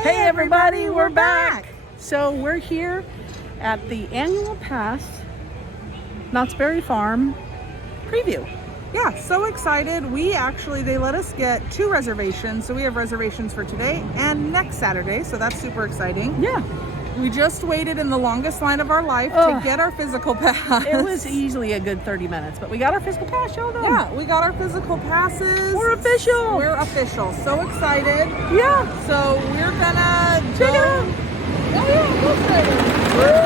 Hey everybody, we're back. So we're here at the annual pass Knott's Berry Farm preview. Yeah, so excited. They let us get 2 reservations. So we have reservations for today and next Saturday. So that's super exciting. Yeah. We just waited in the longest line of our life to get our physical pass. It was easily a good 30 minutes, but we got our physical pass, show them. Yeah, we got our physical passes. We're official. We're official. So excited. Yeah. So we're gonna check it out. Oh yeah, go straight in. Woo!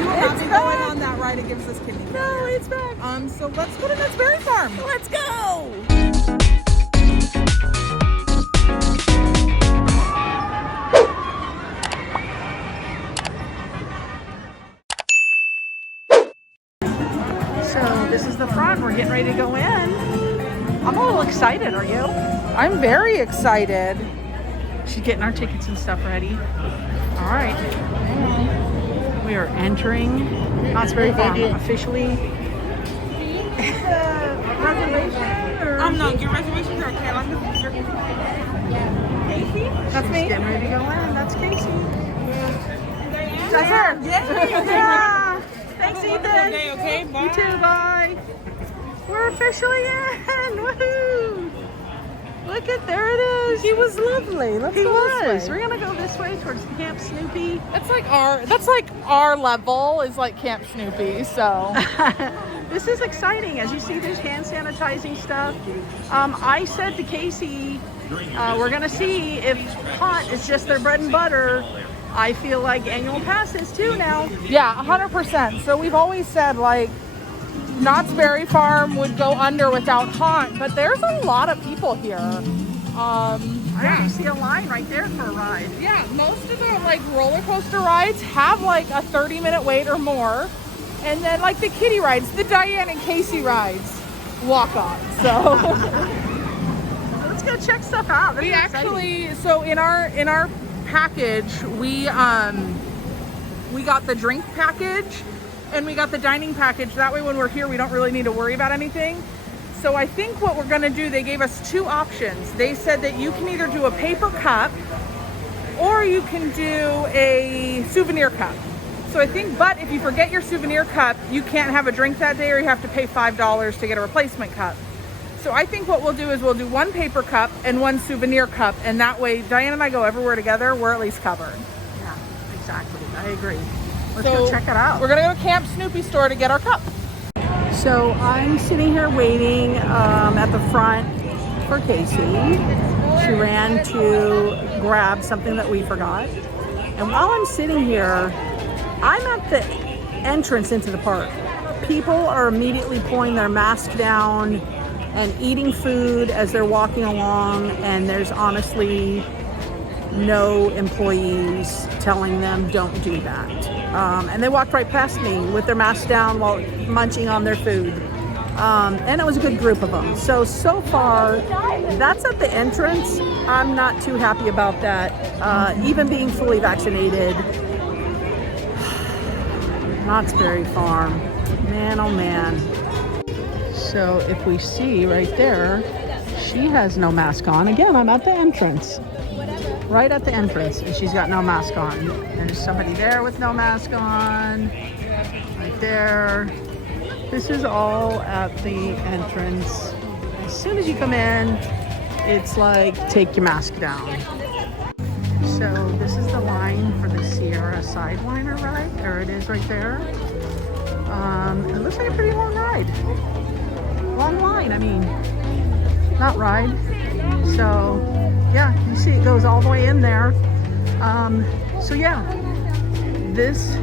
You will not be going on that ride. It gives us kidney failure. No, it's back. So let's go to Knott's Berry Farm. Let's go. This is the front. We're getting ready to go in. I'm a little excited. Are you? I'm very excited. She's getting our tickets and stuff ready. All right. We are entering Knott's Berry Farm officially. Reservation? No, your reservations are okay. Casey? That's me. Getting ready to go in. That's Casey. That's her. Yeah. Thanks, Ethan. Okay, okay, bye. You too, bye. We're officially in. Woohoo! Look at, there it is. He was lovely. Let's go this way. We're gonna go this way towards Camp Snoopy. That's like our level is like Camp Snoopy. So this is exciting. As you see, there's hand sanitizing stuff. I said to Casey, we're gonna see if hot is just their bread and butter. I feel like annual passes too now. Yeah, 100%. So we've always said like Knott's Berry Farm would go under without haunt, but there's a lot of people here. Yeah, you see a line right there for a ride. Yeah, most of the like roller coaster rides have like a 30-minute wait or more, and then like the kiddie rides, the Diane and Kc rides, walk on. So let's go check stuff out. We actually, so in our package, we got the drink package and we got the dining package. That way when we're here, we don't really need to worry about anything. So I think what we're gonna do, they gave us 2 options. They said that you can either do a paper cup or you can do a souvenir cup. So I think, but if you forget your souvenir cup, you can't have a drink that day or you have to pay $5 to get a replacement cup. So I think what we'll do is we'll do 1 paper cup and 1 souvenir cup, and that way Diane and I go everywhere together, we're at least covered. Yeah, exactly. I agree. Let's go check it out. We're gonna go to Camp Snoopy store to get our cup. So I'm sitting here waiting at the front for Casey. She ran to grab something that we forgot. And while I'm sitting here, I'm at the entrance into the park. People are immediately pulling their mask down and eating food as they're walking along, and there's honestly no employees telling them don't do that. And they walked right past me with their masks down while munching on their food. And it was a good group of them. So far, that's at the entrance. I'm not too happy about that. Even being fully vaccinated. Knott's Berry Farm. Man, oh man. So if we see right there, she has no mask on. Again, I'm at the entrance. Right at the entrance, and she's got no mask on. There's somebody there with no mask on. Right there. This is all at the entrance. As soon as you come in, it's like, take your mask down. So this is the line for the Sierra Sidewinder ride. There it is right there. It looks like a pretty long ride. Long line, I mean, not ride. So yeah, you see it goes all the way in there. So yeah, this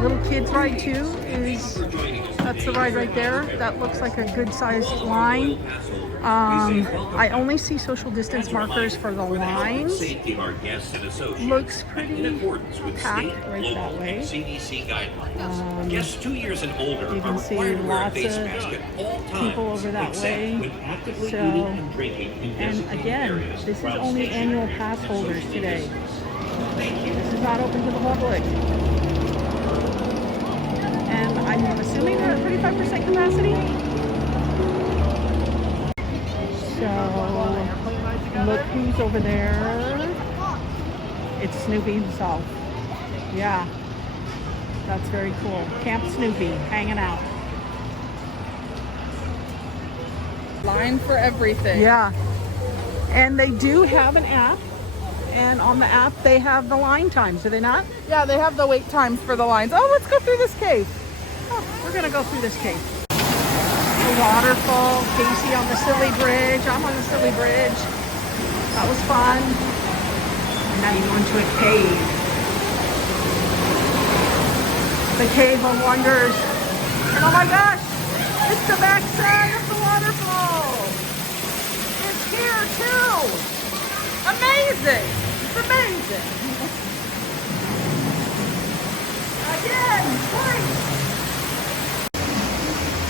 little kids ride too that's the ride right there. That looks like a good sized line. I only see social distance markers for the lines. Looks pretty packed right that way. Guests 2 years and older you can see lots of people over that way. So, and again, this is only annual pass holders today. This is not open to the public. And I'm assuming they're at 35% capacity. So look who's over there. It's Snoopy himself. Yeah. That's very cool. Camp Snoopy, hanging out. Line for everything. Yeah. And they do have an app. And on the app, they have the line times, do they not? Yeah, they have the wait times for the lines. Oh, let's go through this cave. Oh, we're going to go through this cave. The waterfall, Casey on the Silly Bridge. I'm on the Silly Bridge. That was fun. And now you go into a cave. The Cave of Wonders. And oh my gosh, it's the back side of the waterfall. It's here too. Amazing. It's amazing. Again, twice.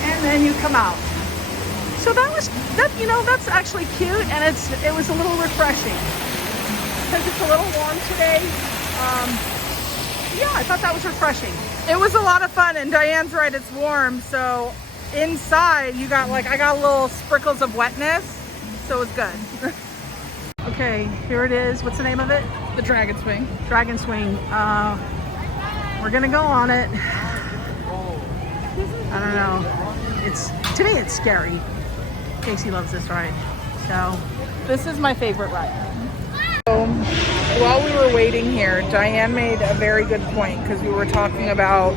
And then you come out. So that's actually cute, and it was a little refreshing because it's a little warm today. Yeah, I thought that was refreshing. It was a lot of fun, and Diane's right, it's warm, so inside you got I got little sprinkles of wetness, so it was good. Okay, here it is. What's the name of it? The Dragon Swing. Dragon Swing. We're gonna go on it. I don't know. To me it's scary. Casey loves this ride. So this is my favorite ride. So, while we were waiting here, Diane made a very good point because we were talking about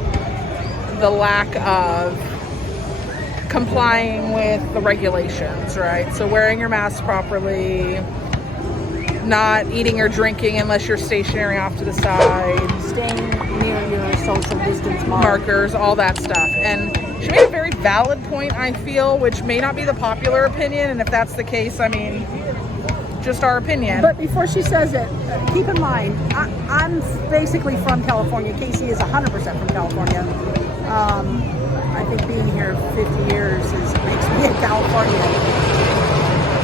the lack of complying with the regulations, right? So wearing your mask properly, not eating or drinking unless you're stationary off to the side, staying near your social distance markers, all that stuff. And she made a very valid point, I feel, which may not be the popular opinion, and if that's the case, I mean, just our opinion. But before she says it, keep in mind, I'm basically from California. Casey is 100% from California. I think being here 50 years makes me a Californian.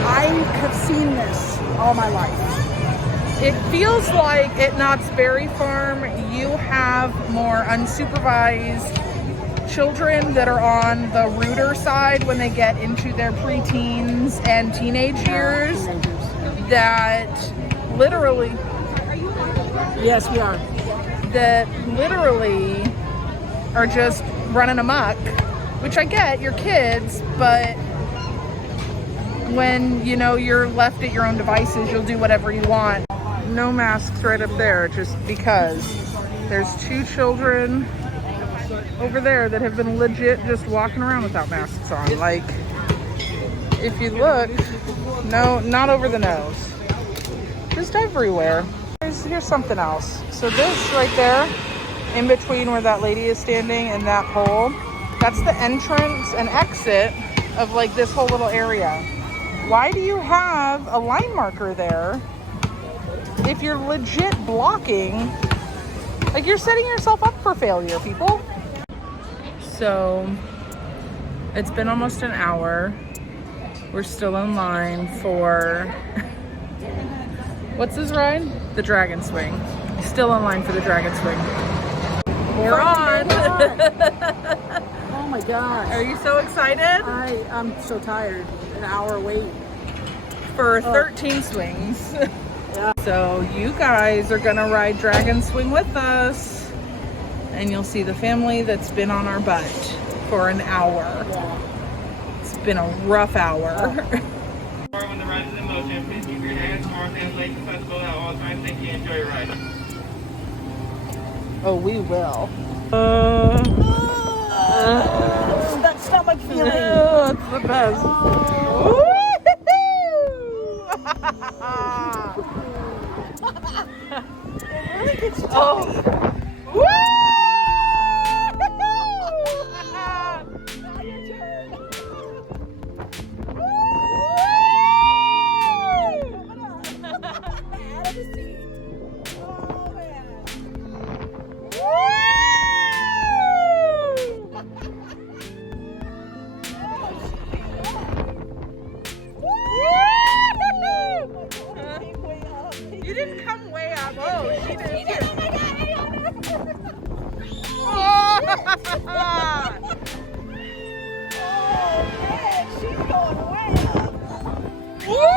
I have seen this all my life. It feels like at Knott's Berry Farm, you have more unsupervised children that are on the ruder side when they get into their preteens and teenage years. That literally, yes, we are. That literally are just running amok, which I get, you're kids, but when you're left at your own devices, you'll do whatever you want. No masks right up there, just because there's 2 children over there that have been legit just walking around without masks on. Like, if you look, no, not over the nose, just everywhere. Here's something else. So this right there, in between where that lady is standing and that pole, that's the entrance and exit of like this whole little area. Why do you have a line marker there if you're legit blocking? Like, you're setting yourself up for failure, people. So it's been almost an hour. We're still in line for what's this ride? The Dragon Swing. Still in line for the Dragon Swing. We're on. Oh my gosh. Are you so excited? I'm so tired. An hour wait. For 13 swings. Yeah. So you guys are gonna ride Dragon Swing with us. And you'll see the family that's been on our butt for an hour. Yeah. It's been a rough hour. When the ride is in motion, please keep your hands, arms, and legs accessible at all times. Thank you. Enjoy your ride. Oh, we will. That stomach feeling. It's the best. It really gets you. Oh. Woo! Now your turn. Out of the seat. Oh man. You didn't come way up. Oh, she did. Oh man, she's going way up. Woo!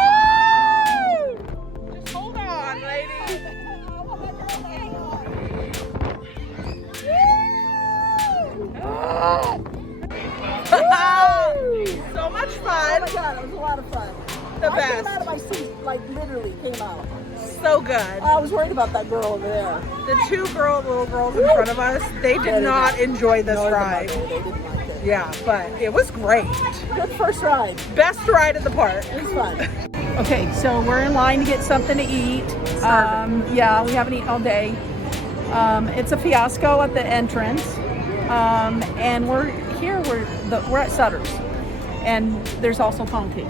Just hold on, lady. The I best. came out of my seat, like literally came out. So good. I was worried about that girl over there. The two little girls in front of us, they did not enjoy this ride. They didn't like it. Yeah, but it was great. Good first ride. Best ride at the park. It was fun. Okay, so we're in line to get something to eat. Yeah, we haven't eaten all day. It's a fiasco at the entrance, and we're here. We're at Sutter's, and there's also funnel cakes.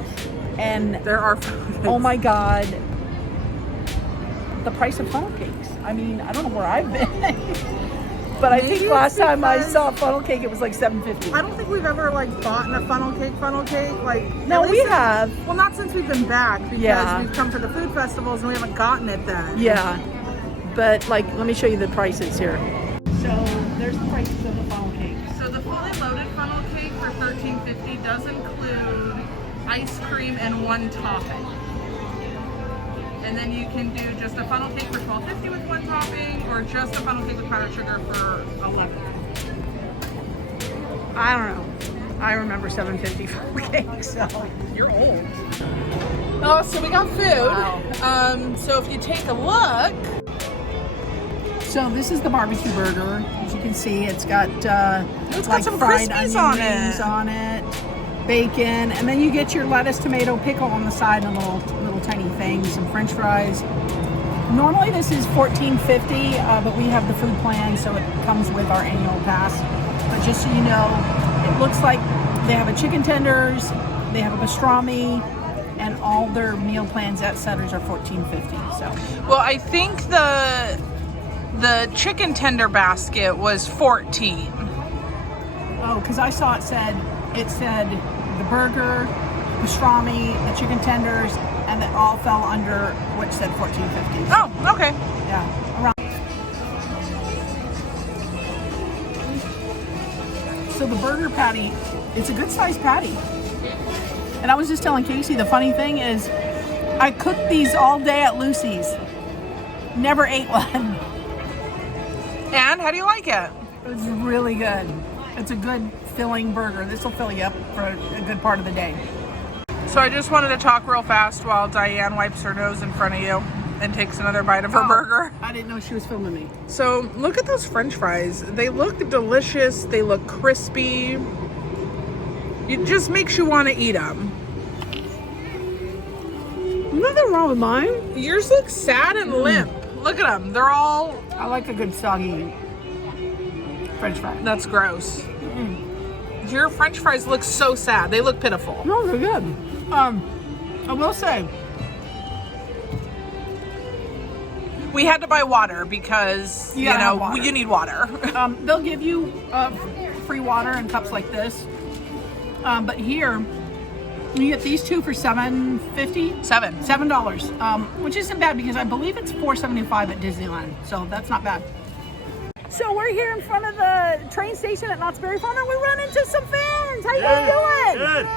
And There are. oh my God, the price of funnel cakes. I mean, I don't know where I've been, but I think Maybe last it's time I because- saw a funnel cake, it was like $7.50. I don't think we've ever like bought a funnel cake. Like No, at we least have. Well, not since we've been back because Yeah. we've come for the food festivals and we haven't gotten it then. Yeah, but like, let me show you the prices here. So there's the prices of the funnel cakes. So the fully loaded funnel cake for $13.50 does include ice cream and one topping. And then you can do just a funnel cake for $12.50 with one topping, or just a funnel cake with powdered sugar for $11. I don't know. I remember $7.50 funnel cakes, so. You're old. Oh, so we got food. Wow. So if you take a look, So this is the barbecue burger. As you can see, it's got It's got some fried Crispies onion on rings it. on it, bacon, and then you get your lettuce, tomato, pickle on the side, and little tiny things, some French fries. Normally this is $14.50, but we have the food plan, so it comes with our annual pass. But just so you know, it looks like they have a chicken tenders, they have a pastrami, and all their meal plans at Sutter's are $14.50. So. well, I think the chicken tender basket was $14. Oh, because I saw it said the burger, pastrami, the chicken tenders, and it all fell under which said $14.50. Oh, okay. Yeah, around. So the burger patty, it's a good sized patty. And I was just telling Casey, the funny thing is, I cooked these all day at Lucy's. Never ate one. And how do you like it? It's really good. It's a good filling burger. This will fill you up for a good part of the day. So I just wanted to talk real fast while Diane wipes her nose in front of you and takes another bite of her burger. I didn't know she was filming me. So look at those French fries. They look delicious. They look crispy. It just makes you want to eat them. Nothing wrong with mine. Yours look sad and limp. Look at them. They're all... I like a good soggy French fry. That's gross. Your French fries look so sad. They look pitiful. No, they're good. I will say, We had to buy water because, You you gotta know, have water. you need water. they'll give you free water in cups like this. But here, you get these two for $7.50. $7, which isn't bad because I believe it's $4.75 at Disneyland, so that's not bad. So we're here in front of the train station at Knott's Berry Farm, and we run into some fans. How you guys doing? Good.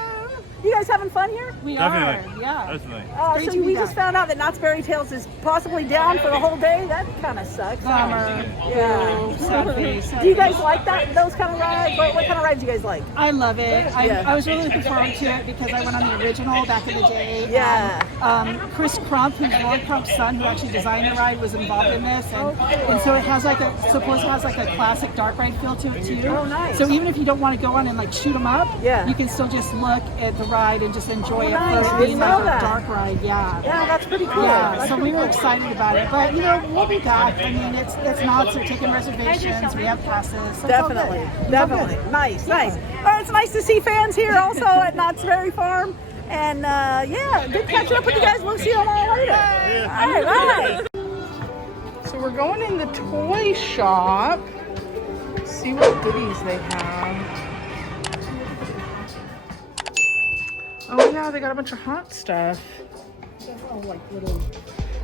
You guys having fun here? We Definitely. are, yeah. Definitely. Great So to be we back. just found out that Knott's Berry Tales is possibly down for the whole day. That kind of sucks. Bummer. Yeah. Sad face. Do you guys like those kind of rides? What kind of rides do you guys like? I love it. Yeah. I was really looking forward to it because I went on the original back in the day. Yeah. Chris Crump, who's Lord Crump's son, who actually designed the ride, was involved in this, and so it has like a classic dark ride feel to it too. Oh, nice. So even if you don't want to go on and like shoot them up, Yeah. you can still just look at the ride and just enjoy it nice. for Didn't being know like that. a dark ride. Yeah. Yeah, that's pretty cool. Yeah, That's so pretty we were cool. excited about it, but you know we'll be back. I mean, it's Knott's, we're taking reservations, we have passes. So it's all good. Definitely, It's all definitely. good. Nice, nice. Well, it's nice to see fans here also at Knott's Berry Farm. And yeah, good catching up with you guys. We'll see you all later. All right, bye. So we're going in the toy shop. See what goodies they have. Oh yeah, they got a bunch of hot stuff.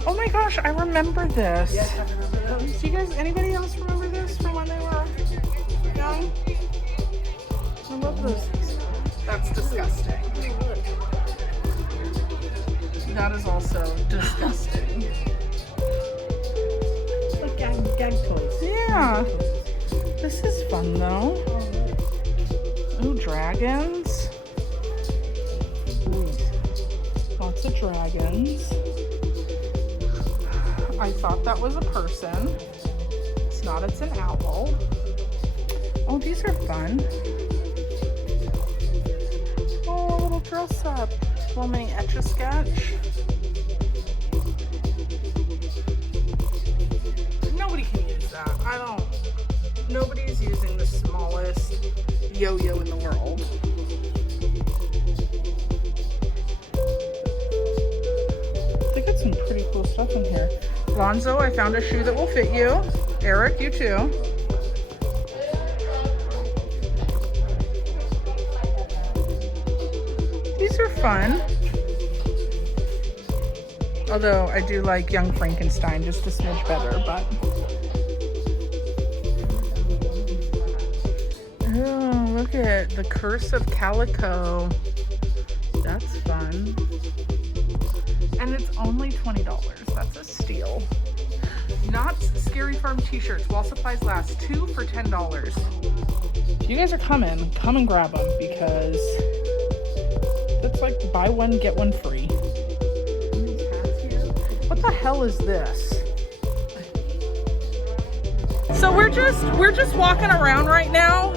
Oh my gosh, I remember this. Do you guys, anybody else remember this from when they were young? I love those things. That's disgusting. That is also disgusting. It's like gag toys. Yeah. This is fun though. Ooh, dragons. Lots of dragons. I thought that was a person. It's not, it's an owl. Oh, these are fun. Oh, a little dress up. Little mini Etch-a-Sketch. Nobody can use that. I don't. Nobody's using the smallest yo-yo in the world. They got some pretty cool stuff in here. Lonzo, I found a shoe that will fit you. Eric, you too. These are fun. Although I do like Young Frankenstein just a smidge better, but. Oh, look at the Curse of Calico. That's fun. And it's only $20. That's a steal. Knott's Scary Farm t-shirts while supplies last. 2 for $10. If you guys are coming, come and grab them because it's like buy one, get one free. What the hell is this? So we're just walking around right now.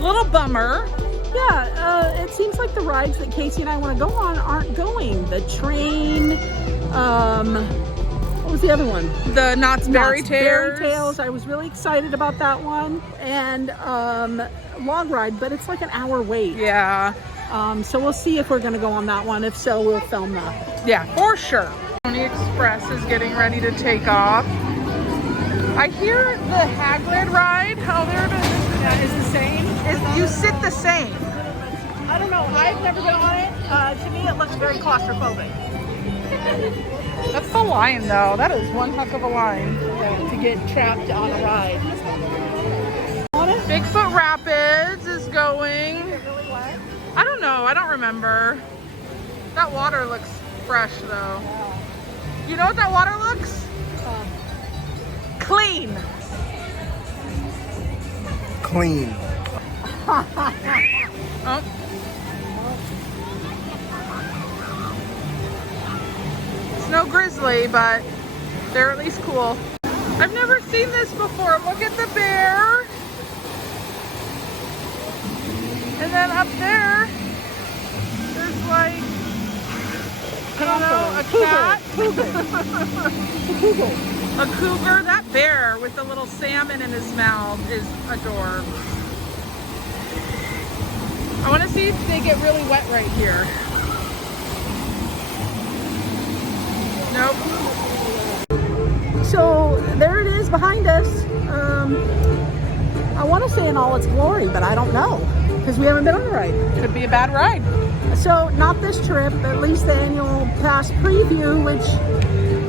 Little bummer. Yeah, it seems like the rides that Casey and I want to go on aren't going. The train, what was the other one? The Knott's Berry Tales. I was really excited about that one. And log ride, but it's like an hour wait. Yeah. So we'll see if we're going to go on that one. If so, we'll film that. Yeah, for sure. Pony Express is getting ready to take off. I hear the Hagrid ride. Oh, there it is. Yeah, is the same? You sit the same. I don't know. I've never been on it. To me, it looks very claustrophobic. That's the line, though. That is one heck of a line. To get trapped on a ride. On it? Bigfoot Rapids is going. Is it really wet? I don't know. I don't remember. That water looks fresh, though. Wow. You know what that water looks? Clean. Clean. Oh. It's no grizzly, but they're at least cool. I've never seen this before. Look at the bear. And then up there, there's like, I don't know, a cat? A cougar. That bear with the little salmon in his mouth is adorable. I want to see if they get really wet right here. Nope. So there it is behind us. I want to say in all its glory, but I don't know because we haven't been on the ride. Could be a bad ride. So not this trip, at least the annual pass preview, which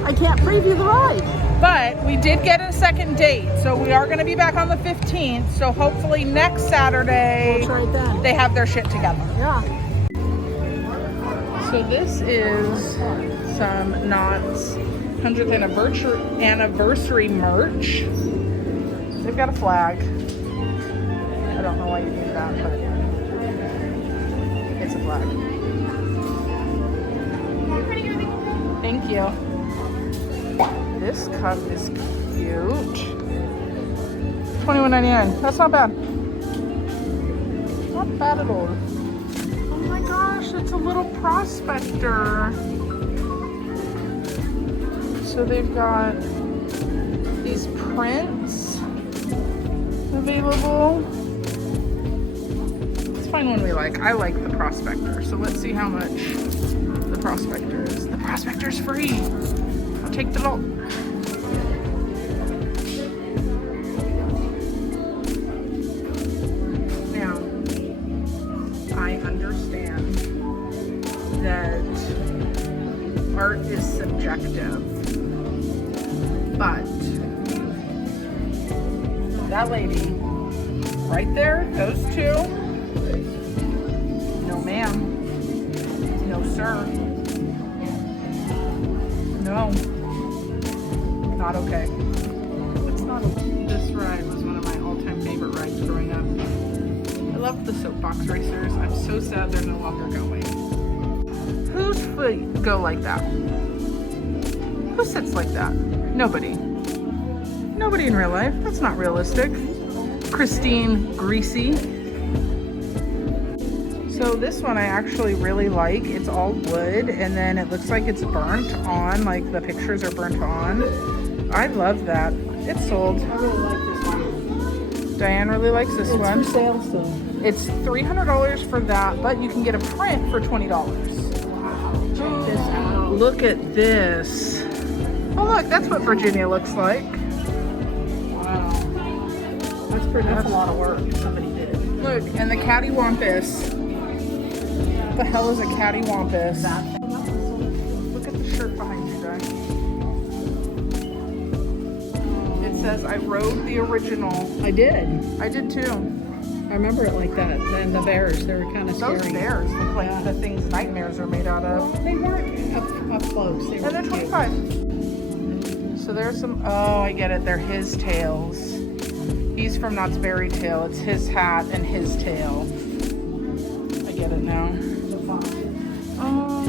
I can't preview the ride. But we did get a second date, so we are going to be back on the 15th. So hopefully next Saturday, We'll try it then. they have their shit together. Yeah. So this is some Knott's 100th anniversary merch. They've got a flag. I don't know why you need that, but it's a flag. Thank you. This cup is cute. $21.99. That's not bad. Not bad at all. Oh my gosh, it's a little prospector. So they've got these prints available. Let's find one we like. I like the prospector. So let's see how much the prospector is. The prospector's free. I'll take the vote. Now, I understand that art is subjective, but that lady right there, those two, no ma'am, no sir, no, not okay. It's not okay. This ride was one of my all-time favorite rides growing up. I loved the Soapbox Racers. I'm so sad they're no longer going. Who Whose feet go like that? Who sits like that? Nobody. Nobody in real life. That's not realistic. Christine Greasy. So this one I actually really like. It's all wood and then it looks like it's burnt on, like the pictures are burnt on. I love that. It's sold. I really like this one. Diane really likes this one. It's for sale still. It's $300 for that, but you can get a print for $20. Check this out. Look at this. Oh look, that's what Virginia looks like. Wow. That's a lot of work somebody did. Look, and the cattywampus. What the hell is a cattywampus? Look at the shirt behind you, Di. It says, I rode the original. I did. I did too. I remember it like that. And the bears, they were kind of scary. Those bears look like the things nightmares are made out of. They weren't up close. They were And they're cute. 25. So there's some, oh, I get it. They're his tails. He's from Knott's Berry Tail. It's his hat and his tail. I get it now. Oh,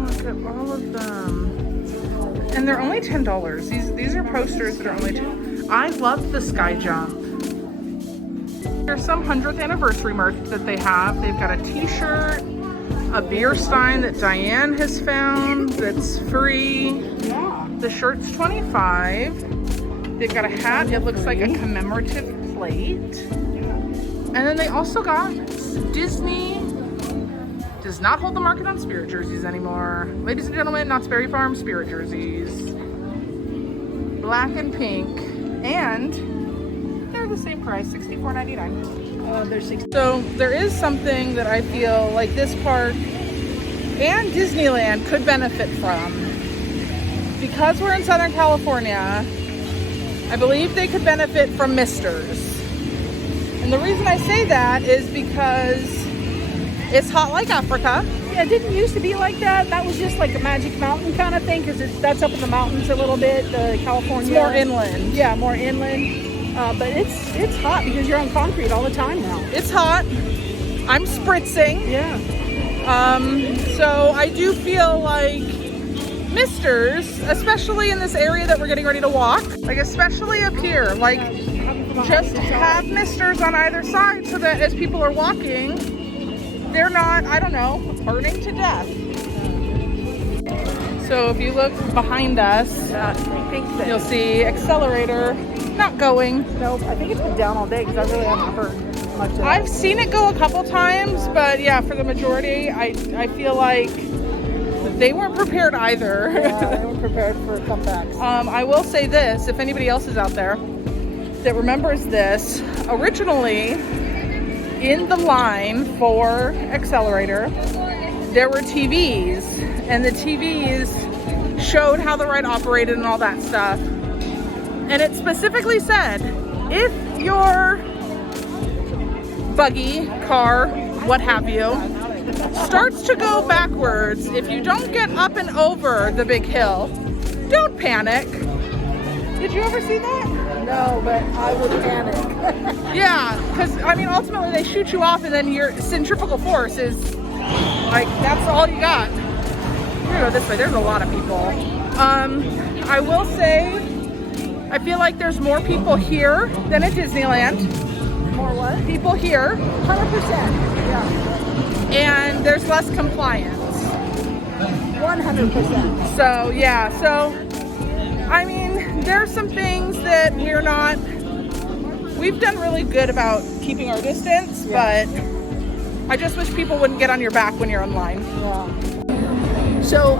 look at all of them. And they're only $10. These are posters that are only I love the sky jump. There's some 100th anniversary merch that they have. They've got a t-shirt, a beer stein that Diane has found that's free. Yeah. The shirt's $25. They've got a hat. It looks like a commemorative plate. And then they also got Disney does not hold the market on spirit jerseys anymore. Ladies and gentlemen, Knott's Berry Farm spirit jerseys. Black and pink. And they're the same price, $64.99. They're 60. So there is something that I feel like this park and Disneyland could benefit from. Because we're in Southern California, I believe they could benefit from misters. And the reason I say that is because it's hot like Africa. Yeah, it didn't used to be like that. That was just like a Magic Mountain kind of thing because that's up in the mountains a little bit, California. It's more inland. Yeah, more inland. But it's hot because you're on concrete all the time now. It's hot. I'm spritzing. Yeah. So I do feel like misters, especially in this area that we're getting ready to walk, like especially up here, like just have misters on either side so that as people are walking, they're not, I don't know, burning to death. So if you look behind us, you'll see Accelerator not going. Nope, I think it's been down all day because I really haven't heard much of it. I've seen it go a couple times, but yeah, for the majority, I feel like they weren't prepared either. Yeah, they weren't prepared for comebacks. I will say this, if anybody else is out there that remembers this, originally in the line for Accelerator, there were TVs, and the TVs showed how the ride operated and all that stuff. And it specifically said, if your buggy, car, what have you, starts to go backwards, if you don't get up and over the big hill, don't panic. Did you ever see that? No, but I would panic. Yeah, because I mean, ultimately they shoot you off and then your centrifugal force is like, that's all you got. We're gonna go this way, there's a lot of people. I will say, I feel like there's more people here than at Disneyland. More what? People here. 100%. Yeah. And there's less compliance. 100%. So yeah, so I mean, there's some things that we've done really good about keeping our distance, but I just wish people wouldn't get on your back when you're in line. Yeah. So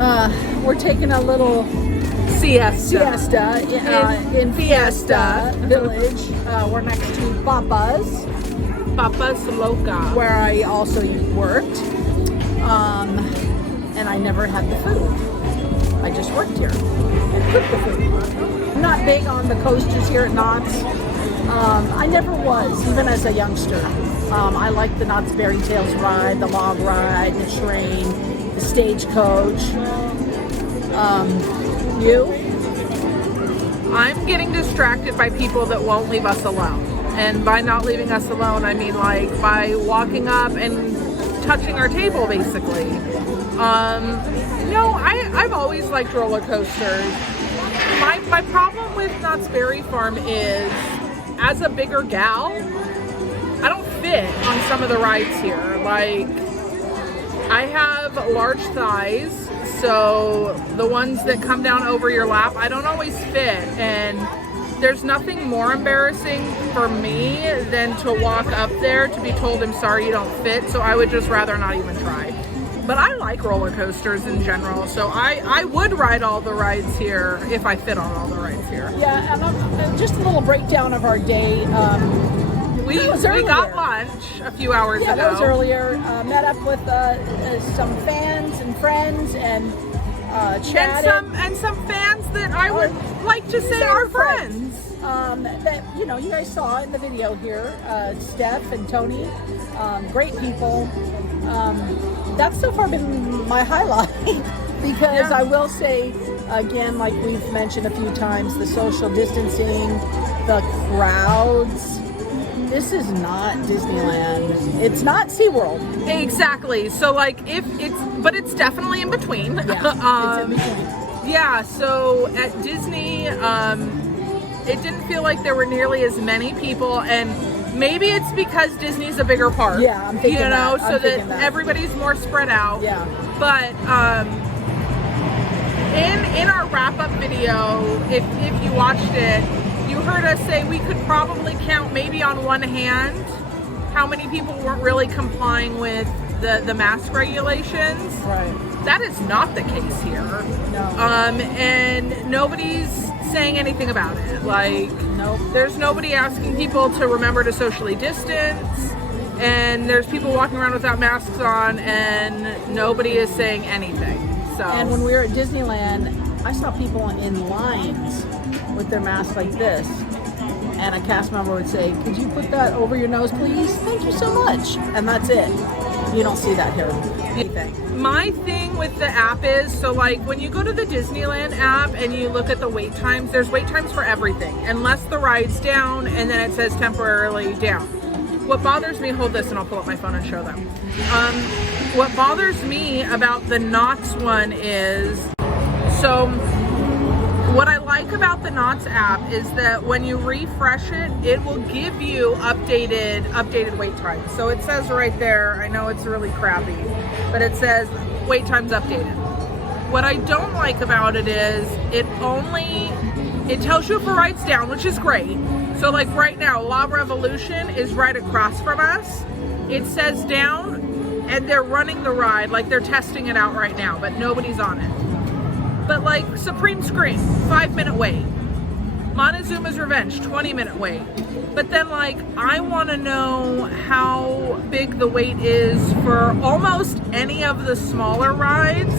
we're taking a little siesta in Fiesta Village. We're next to Papa's Loca. where I also worked, and I never had the food. I just worked here and cooked the food. I'm not big on the coasters here at Knott's. I never was, even as a youngster. I like the Knott's Berry Tales ride, the log ride, the train, the stagecoach. You? I'm getting distracted by people that won't leave us alone. And by not leaving us alone, I mean like by walking up and touching our table, basically. No, I've always liked roller coasters. My problem with Knott's Berry Farm is, as a bigger gal, I don't fit on some of the rides here. Like, I have large thighs, so the ones that come down over your lap, I don't always fit. And there's nothing more embarrassing for me than to walk up there to be told I'm sorry you don't fit, so I would just rather not even try. But I like roller coasters in general, so I would ride all the rides here if I fit on all the rides here. Yeah, and just a little breakdown of our day. We got lunch a few hours ago. Yeah, that was earlier. Met up with some fans and friends and chatted. And some fans that I would like to say are friends. That, you know, you guys saw in the video here. Steph and Tony, great people. That's so far been my highlight because I will say, again, like we've mentioned a few times, the social distancing, the crowds. This is not Disneyland. It's not SeaWorld. Exactly. So like but it's definitely in between. Yeah, it's in between. Yeah, so at Disney, it didn't feel like there were nearly as many people, and maybe it's because Disney's a bigger park. Yeah, I'm thinking that. So that everybody's more spread out. Yeah. But in our wrap-up video, if you watched it, you heard us say we could probably count maybe on one hand how many people weren't really complying with the mask regulations. Right. That is not the case here. No. And nobody's saying anything about it. Like, nope. There's nobody asking people to remember to socially distance, and there's people walking around without masks on, and nobody is saying anything. So. And when we were at Disneyland, I saw people in lines with their masks like this, and a cast member would say, "Could you put that over your nose, please? Thank you so much." And that's it. You don't see that here. Anything. My thing with the app is, so like when you go to the Disneyland app and you look at the wait times, there's wait times for everything, unless the ride's down and then it says temporarily down. What bothers me, hold this and I'll pull up my phone and show them. What bothers me about the Knott's one is, so what I like about the Knott's app is that when you refresh it, it will give you updated wait times. So it says right there, I know it's really crappy, but it says wait times updated. What I don't like about it is it tells you if a ride's down, which is great. So like right now, La Revolution is right across from us. It says down, and they're running the ride, like they're testing it out right now, but nobody's on it. But like Supreme Scream, 5-minute wait. Montezuma's Revenge, 20-minute wait. But then like, I want to know how big the wait is for almost any of the smaller rides,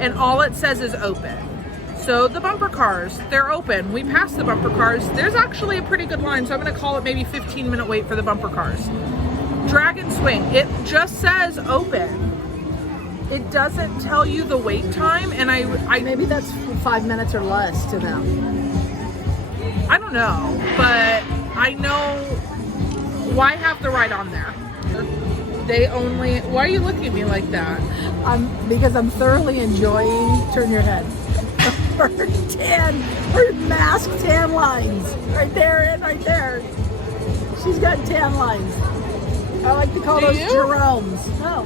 and all it says is open. So the bumper cars, they're open. We passed the bumper cars. There's actually a pretty good line, so I'm going to call it maybe 15-minute wait for the bumper cars. Dragon Swing, it just says open. It doesn't tell you the wait time, and I Maybe that's 5 minutes or less to them. I don't know, but I know why have the ride on there. Why are you looking at me like that? Because I'm thoroughly enjoying, turn your head, her mask tan lines. Right there and right there. She's got tan lines. I like to call those Jerome's. No.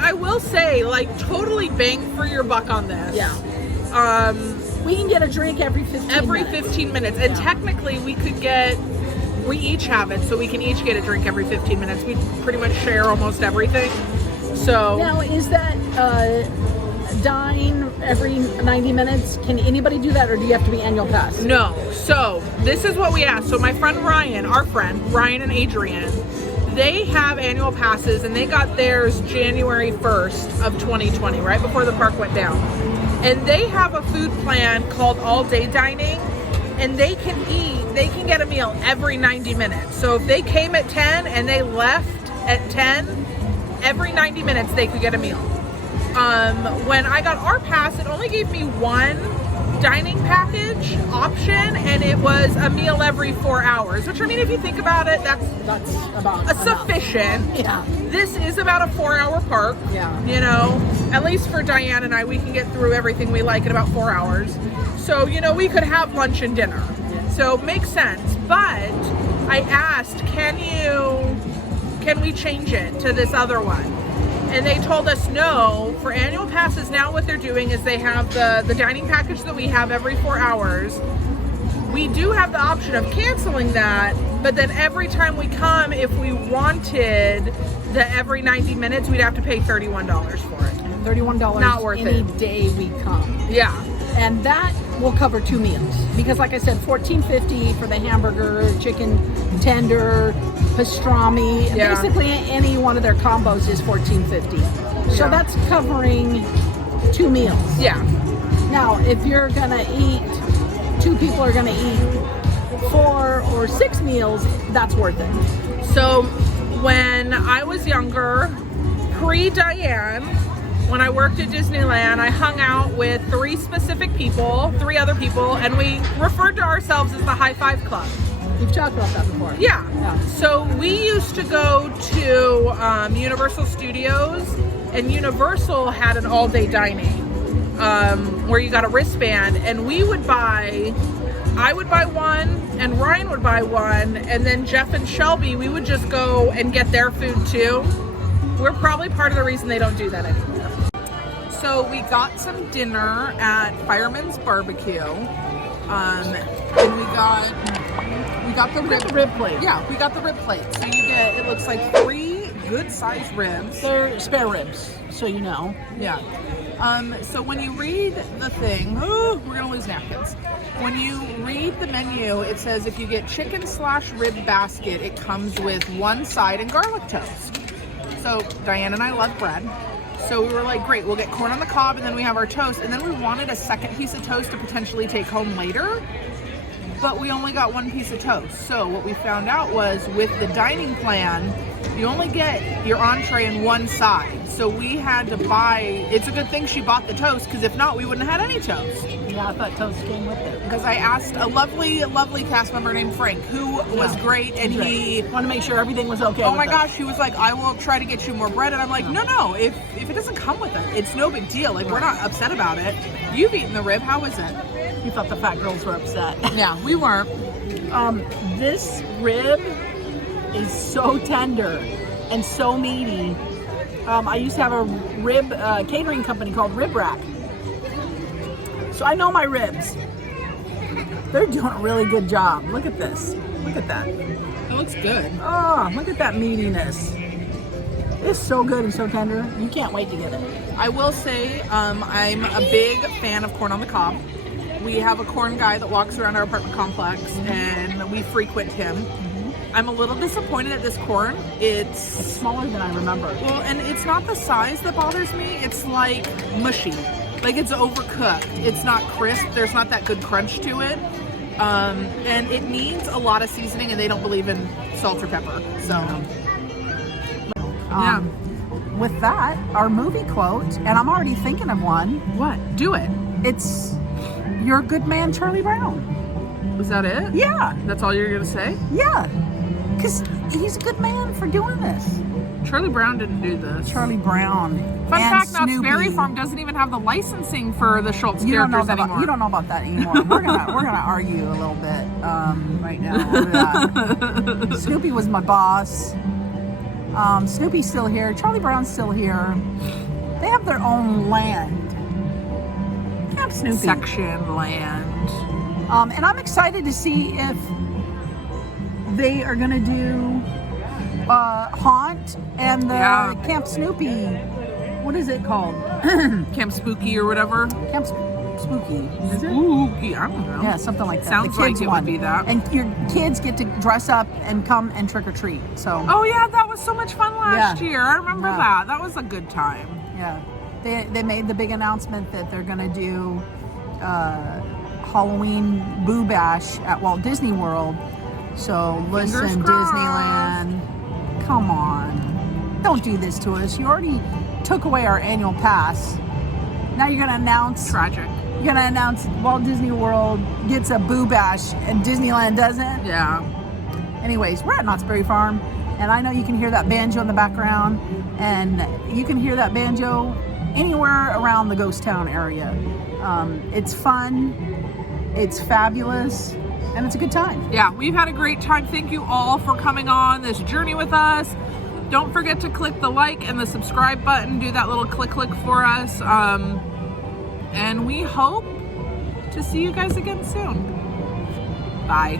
I will say, like, totally bang for your buck on this. Yeah. We can get a drink every 15 minutes. Every 15 minutes. And technically we each have it, so we can each get a drink every 15 minutes. We pretty much share almost everything. So now, is that dine every 90 minutes? Can anybody do that, or do you have to be annual pass? No. So this is what we asked. So my friend Ryan, Ryan and Adrian, they have annual passes, and they got theirs January 1st of 2020, right before the park went down. And they have a food plan called All Day Dining, and they can get a meal every 90 minutes. So if they came at 10 and they left at 10, every 90 minutes they could get a meal. When I got our pass, it only gave me one dining package option, and it was a meal every 4 hours, which, I mean, if you think about it, that's about sufficient. Yeah. This is about a 4-hour park. Yeah. You know, at least for Diane and I, we can get through everything we like in about 4 hours. So, you know, we could have lunch and dinner. So makes sense. But I asked, can we change it to this other one? And they told us no. For annual passes now, what they're doing is they have the dining package that we have every 4 hours. We do have the option of canceling that, but then every time we come, if we wanted the every 90 minutes, we'd have to pay $31 for it. $31 Not worth any it. day we come. Yeah. And that will cover 2 meals. Because like I said, $14.50 for the hamburger, chicken tender, pastrami. Yeah. Basically any one of their combos is $14.50. So Yeah. that's covering 2 meals. Yeah. Now, if you're gonna eat, 2 people are gonna eat 4 or 6 meals, that's worth it. So when I was younger, pre-Diane, when I worked at Disneyland, I hung out with 3 other people, and we referred to ourselves as the High Five Club. We've talked about that before. Yeah. Yeah. So we used to go to Universal Studios, and Universal had an all-day dining where you got a wristband, and I would buy one, and Ryan would buy one, and then Jeff and Shelby, we would just go and get their food too. We're probably part of the reason they don't do that anymore. So we got some dinner at Fireman's Barbecue, and we got the rib plate. Yeah, we got the rib plate. So you get, it looks like 3 good-sized ribs. They're spare ribs, so you know. Yeah. So when you read the thing, we're gonna lose napkins. When you read the menu, it says if you get chicken/rib basket, it comes with 1 side and garlic toast. So Diane and I love bread. So we were like, great, we'll get corn on the cob, and then we have our toast. And then we wanted a second piece of toast to potentially take home later, but we only got 1 piece of toast. So what we found out was with the dining plan, you only get your entree and 1 side. So we had to buy, it's a good thing she bought the toast, because if not, we wouldn't have had any toast. Yeah, I thought toast came with it. Because I asked a lovely, lovely cast member named Frank, who was great, and he wanted to make sure everything was okay. oh my gosh, he was like, I will try to get you more bread. And I'm like, no, if it doesn't come with it, it's no big deal. Like, we're not upset about it. You've eaten the rib. How was it? You thought the fat girls were upset. Yeah, we weren't. This rib is so tender and so meaty. I used to have a rib catering company called Rib Rack. So I know my ribs. They're doing a really good job. Look at this. Look at that. It looks good. Oh, look at that meatiness. It's so good and so tender. You can't wait to get it. I will say, I'm a big fan of corn on the cob. We have a corn guy that walks around our apartment complex, and we frequent him. I'm a little disappointed at this corn. It's smaller than I remember. Well, and it's not the size that bothers me. It's like mushy. Like, it's overcooked. It's not crisp. There's not that good crunch to it. And it needs a lot of seasoning, and they don't believe in salt or pepper. So, yeah. With that, our movie quote, and I'm already thinking of one. What? Do it. It's, "You're a good man, Charlie Brown." Was that it? Yeah. That's all you're going to say? Yeah. Because he's a good man for doing this. Charlie Brown didn't do this. Charlie Brown. Fun and fact, Knott's Snoopy. Berry Farm doesn't even have the licensing for the Schultz You don't know characters about, anymore. you don't know about that anymore. We're gonna argue a little bit right now over that. Snoopy was my boss. Snoopy's still here. Charlie Brown's still here. They have their own land. Camp Snoopy. Section land. And I'm excited to see if they are gonna do Haunt and the Camp Snoopy. What is it called? Camp Spooky or whatever. Camp Spooky. Is it? Spooky, I don't know. Yeah, something like that. Sounds the kids like it one. would be that. And your kids get to dress up and come and trick or treat. So Oh yeah, that was so much fun last Yeah. year. I remember Yeah. that. That was a good time. yeah, they made the big announcement that they're gonna do Halloween Boo Bash at Walt Disney World. So listen, Fingers crossed. Disneyland, come on, don't do this to us. You already took away our annual pass. Now you're gonna announce Tragic. gonna announce Walt Disney World gets a boo bash and Disneyland doesn't. Yeah. Anyways, we're at Knott's Berry Farm, and I know you can hear that banjo in the background, and you can hear that banjo anywhere around the ghost town area. It's fun, it's fabulous, and it's a good time. Yeah, we've had a great time. Thank you all for coming on this journey with us. Don't forget to click the like and the subscribe button. Do that little click for us. And we hope to see you guys again soon. Bye.